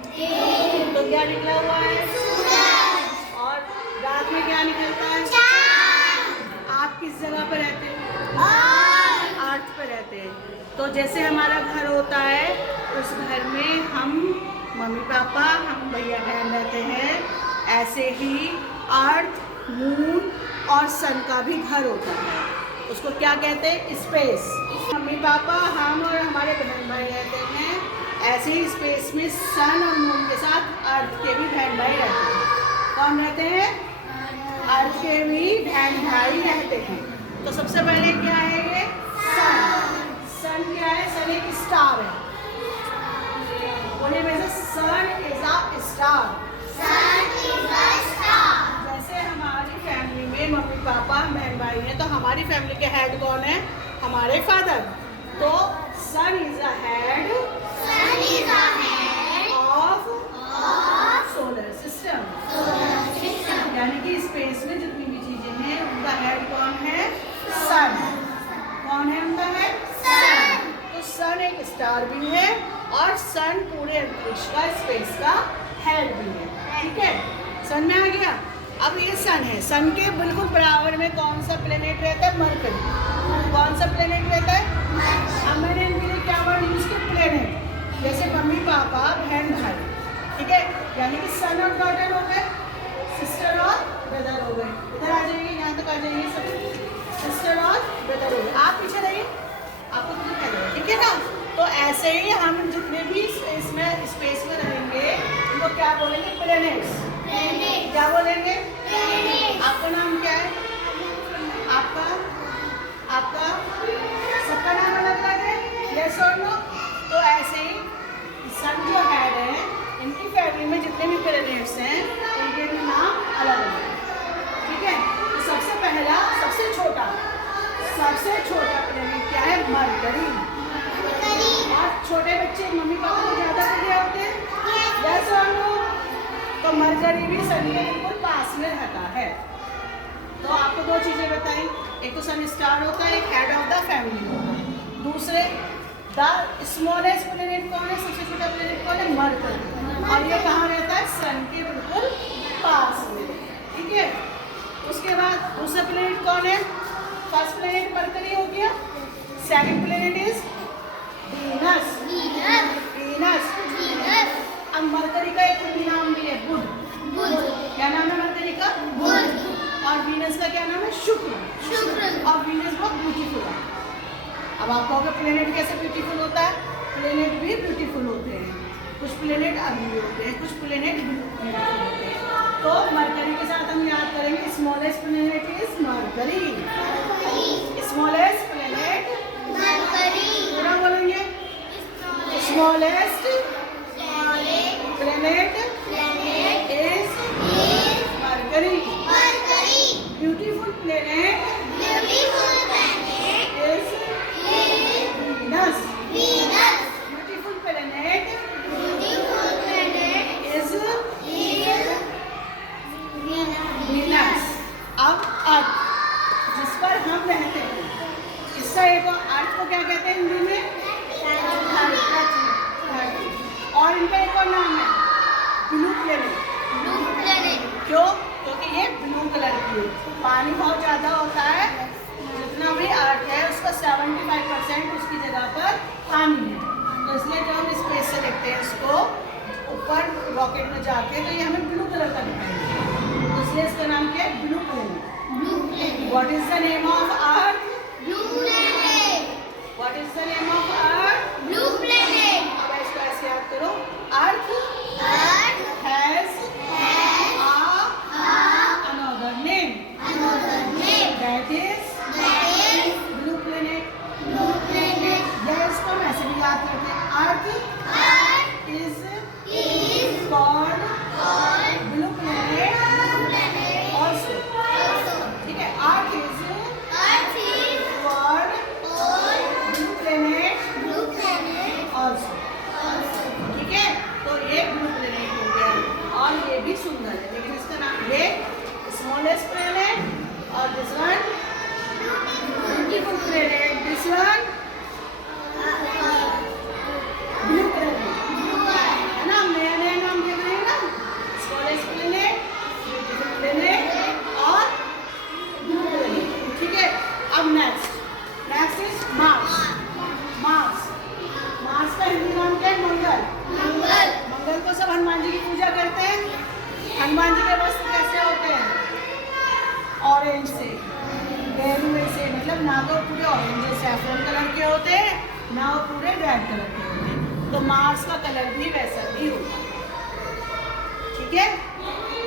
तो क्या निकला हुआ है? और रात में क्या निकलता है? आप किस जगह पर रहते हो? अर्थ पर रहते हैं। तो जैसे हमारा घर होता है, उस घर में हम मम्मी पापा, हम भैया बहन रहते हैं। ऐसे ही अर्थ, मून और सन का भी घर होता है। उसको क्या कहते हैं? स्पेस। मम्मी पापा, हम और हमारे बहन भाई रहते हैं। ऐसे ही स्पेस में सन और मून के साथ अर्थ के भी बहन भाई रहते हैं। कौन रहते हैं? अर्थ के भी बहन भाई रहते हैं। तो सबसे पहले क्या है ये? सन। सन क्या है? सन एक स्टार है। बोलिए वैसे, सन इज अ स्टार। जैसे हमारी फैमिली में मम्मी पापा बहन भाई हैं, तो हमारी फैमिली के हेड कौन है? हमारे फादर। तो sun is a head of solar system. यानी कि स्पेस में जितनी भी चीजें हैं, उनका हेड कौन है? सन। कौन है उनका हेड? सन। तो सन एक स्टार भी है और सन पूरे अंतरिक्ष का, स्पेस का हेड भी है। ठीक है, सन में आ गया। अब ये सन है, सन के बिल्कुल बराबर में कौन सा प्लेनेट रहता है? मरकरी। कौन सा प्लेनेट रहता है? अब मैंने इनके लिए क्या वर्ड यूज किया? प्लेनेट। जैसे मम्मी पापा बहन भाई, ठीक है, यानी कि सन और डॉटर हो गए, सिस्टर और ब्रदर हो गए। इधर आ जाइए, यहाँ तक आ जाइए सभी। सिस्टर और ब्रदर हो गए। आप पीछे रहिए, आपको तो दिखाई देगा, ठीक है ना? तो ऐसे ही हम जितने भी इसमें स्पेस में रहेंगे, उनको क्या बोलेंगे? प्लेनेट्स। क्या बोलेंगे? आपका नाम क्या है? आपका आपका सबका नाम अलग अलग है, यस और नो? तो ऐसे ही सन जो हेड है, इनकी फैमिली में जितने भी प्लेनेट्स हैं, उनके भी नाम अलग अलग है। ठीक है, तो सबसे पहला, सबसे छोटा प्लेनेट क्या है? मरकरी। और छोटे बच्चे मम्मी पापा को ज्यादा बढ़िया होते हैं, यस और नो? तो मरकरी भी सन के बिल्कुल पास में रहता है। तो आपको दो चीजें बताई, एक तो सन स्टार होता है, एक हेड ऑफ द फैमिली होता है। दूसरे, द स्मॉलेस्ट प्लेनेट कौन है? सबसे छोटा प्लेनेट कौन है? मरकरी। और ये कहाँ रहता है? सन के बिल्कुल पास में। ठीक है, उसके बाद दूसरा प्लेनेट कौन है? फर्स्ट प्लेनेट मरकरी हो गया। Second planet is Venus. अब मरकरी का एक भी नाम भी है, बुध। क्या नाम है मरकरी का? बुध। और वीनस का क्या नाम है? शुक्र। और वीनस बहुत ब्यूटीफुल है। अब आप कहोगे प्लेनेट कैसे ब्यूटीफुल होता है? प्लेनेट भी ब्यूटीफुल होते हैं। कुछ प्लेनेट अगली होते हैं, कुछ प्लेनेट ब्यूटीफुल होते हैं। तो मरकरी के साथ हम याद करेंगे, smallest planet is mercury. Smallest planet mercury. पूरा बोलेंगे, smallest planet is mercury. Beautiful planet is Venus. Beautiful planet is Venus. अब अर्थ, जिस पर हम रहते हैं, इसका एक अर्थ को क्या कहते हैं हिंदी में? धरती। और इनका एक और नाम है ब्लू प्लेनेट। क्यों? क्योंकि ये ब्लू कलर की है। पानी बहुत ज़्यादा होता है, जितना भी अर्थ है उसका 75% उसकी जगह पर पानी है। तो इसलिए जब हम स्पेस से देखते हैं इसको, ऊपर रॉकेट में जाते हैं, तो ये हमें ब्लू कलर का दिखाई देता है। तो इसलिए इसका नाम क्या है? Blue planet. What is the name of earth? What is the name of earth? अब इसको ऐसे याद करो, earth has another name. That is blue planet. यह इसको हम ऐसे भी याद करते हैं, अर्थ is called blue planet also. ठीक है, अर्थ is called blue planet also. ठीक है, तो ये ब्लू प्लेनेट हो गया और ये भी सुंदर है, लेकिन इसका नाम ये स्मॉलेस्ट प्लेनेट और this one beautiful planet, this one blue planet है ना। नया नया मतलब ना तो पूरे ऑरेंज सैफरन कलर के होते हैं, ना वो पूरे रेड कलर के होते हैं। तो मार्स का कलर भी वैसा ही होता है, ठीक है।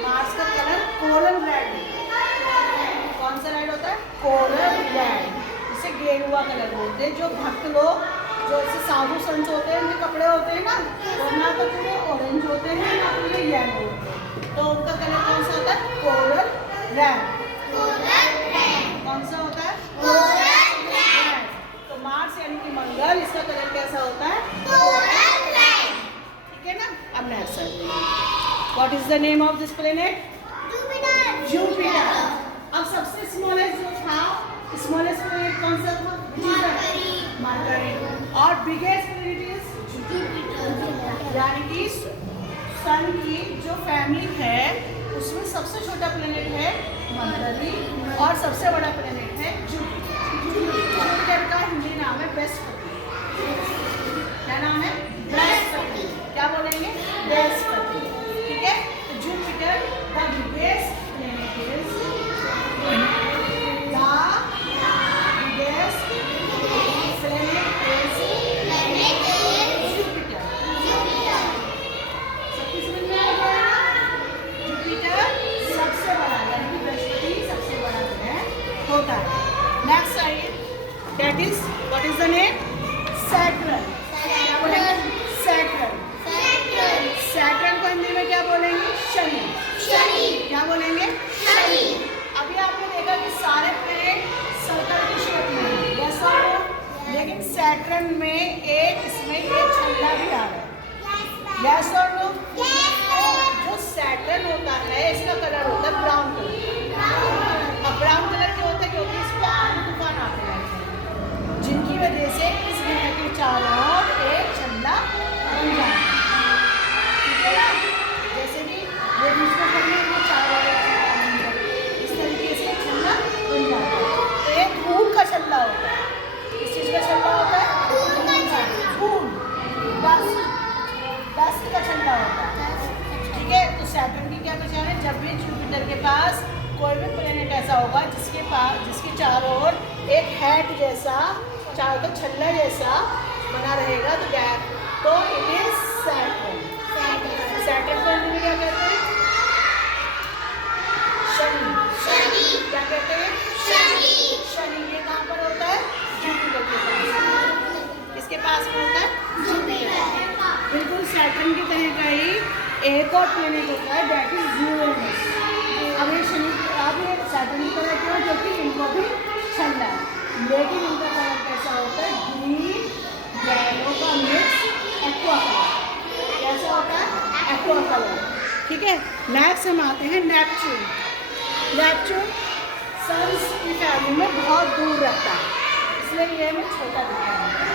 मार्स का कलर कोरल रेड होता है। कौन सा रेड होता है? Coral red. इसे गेरुआ कलर बोलते हैं। जो भक्त लोग, जो ऐसे साधु संत होते हैं, उनके कपड़े होते हैं ना, वो ना तो पूरे ऑरेंज होते हैं ना पूरे येलो होते हैं, तो उनका कलर कौन सा होता है? Coral red. कौन सा होता है? Coral red. तो मार्स यानी कि मंगल, इसका कलर कैसा होता है? कोरल रेड, ठीक है ना। अब next what is the name of this planet? Jupiter. अब सबसे स्मॉलेस्ट जो था, स्मॉलेस्ट प्लेनेट कौन सा था? मरकरी। और बिगेस्ट प्लेनेट इज जुपिटर, यानी कि सन की जो फैमिली है उसमें सबसे छोटा प्लेनेट है मरकरी और सबसे बड़ा प्लेनेट है जुपिटर। जुपिटर का हिंदी नाम है बृहस्पति। क्या नाम है? बृहस्पति। क्या बोलेंगे? बृहस्पति, ठीक है। तो Jupiter the biggest planet is That is, what is the name? Saturn. क्या बोलेंगे? Saturn. Saturn को हिंदी में क्या बोलेंगे? शनि। क्या बोलेंगे? शनि। अभी आपने देखा कि सारे प्लेनेट सर्कल की शेप में हैं, yes or no? लेकिन Saturn में इसमें एक छल्ला भी आ रहा है, yes or no? जो Saturn होता है इसका कलर होता है ब्राउन कलर। अब ब्राउन कलर क्यों होता है? क्योंकि इस पर आंधी तूफान आते हैं, जिनकी वजह से इस ग्रह के चारों ओर एक छल्ला बन जाता है, ठीक है ना। जैसे कि ये दूसरा करने के चारों ओर इस तरीके से छल्ला बन जाता है। तो एक धूल का छल्ला होता है। किस चीज़ का छल्ला होता है? धूल, डस्ट का छल्ला होता है, ठीक है। तो सैटर्न की क्या पहचान है? जब भी जुपिटर के पास कोई भी प्लेनेट ऐसा होगा जिसके चारों ओर एक हैट जैसा, चारों तो छल्ला जैसा बना रहेगा, तो क्या? तो इट इज सैटर्न। सैटर्न को हिंदी में क्या कहते हैं? शनि। क्या कहते हैं? शनि। ये कहाँ पर होता है? जुपिटर के पास। किसके पास में होता है? जुपिटर। बिल्कुल सैटर्न की तरह का ही एक और प्लेनेट होता है, दैट इज यूरेनस। अब ये सैटर्न की तरह क्यों? क्योंकि इनको भी छल्ला है, लेकिन इनका कलर कैसा होता है? ग्रीन येलो का मिक्स एक्वा कलर। कैसा होता है? एक्वा कलर, ठीक है। नेक्स्ट हम आते हैं नेपच्यून। नेपच्यून सन की फैमिली में बहुत दूर रहता है, इसलिए ये हमें छोटा दिखता है।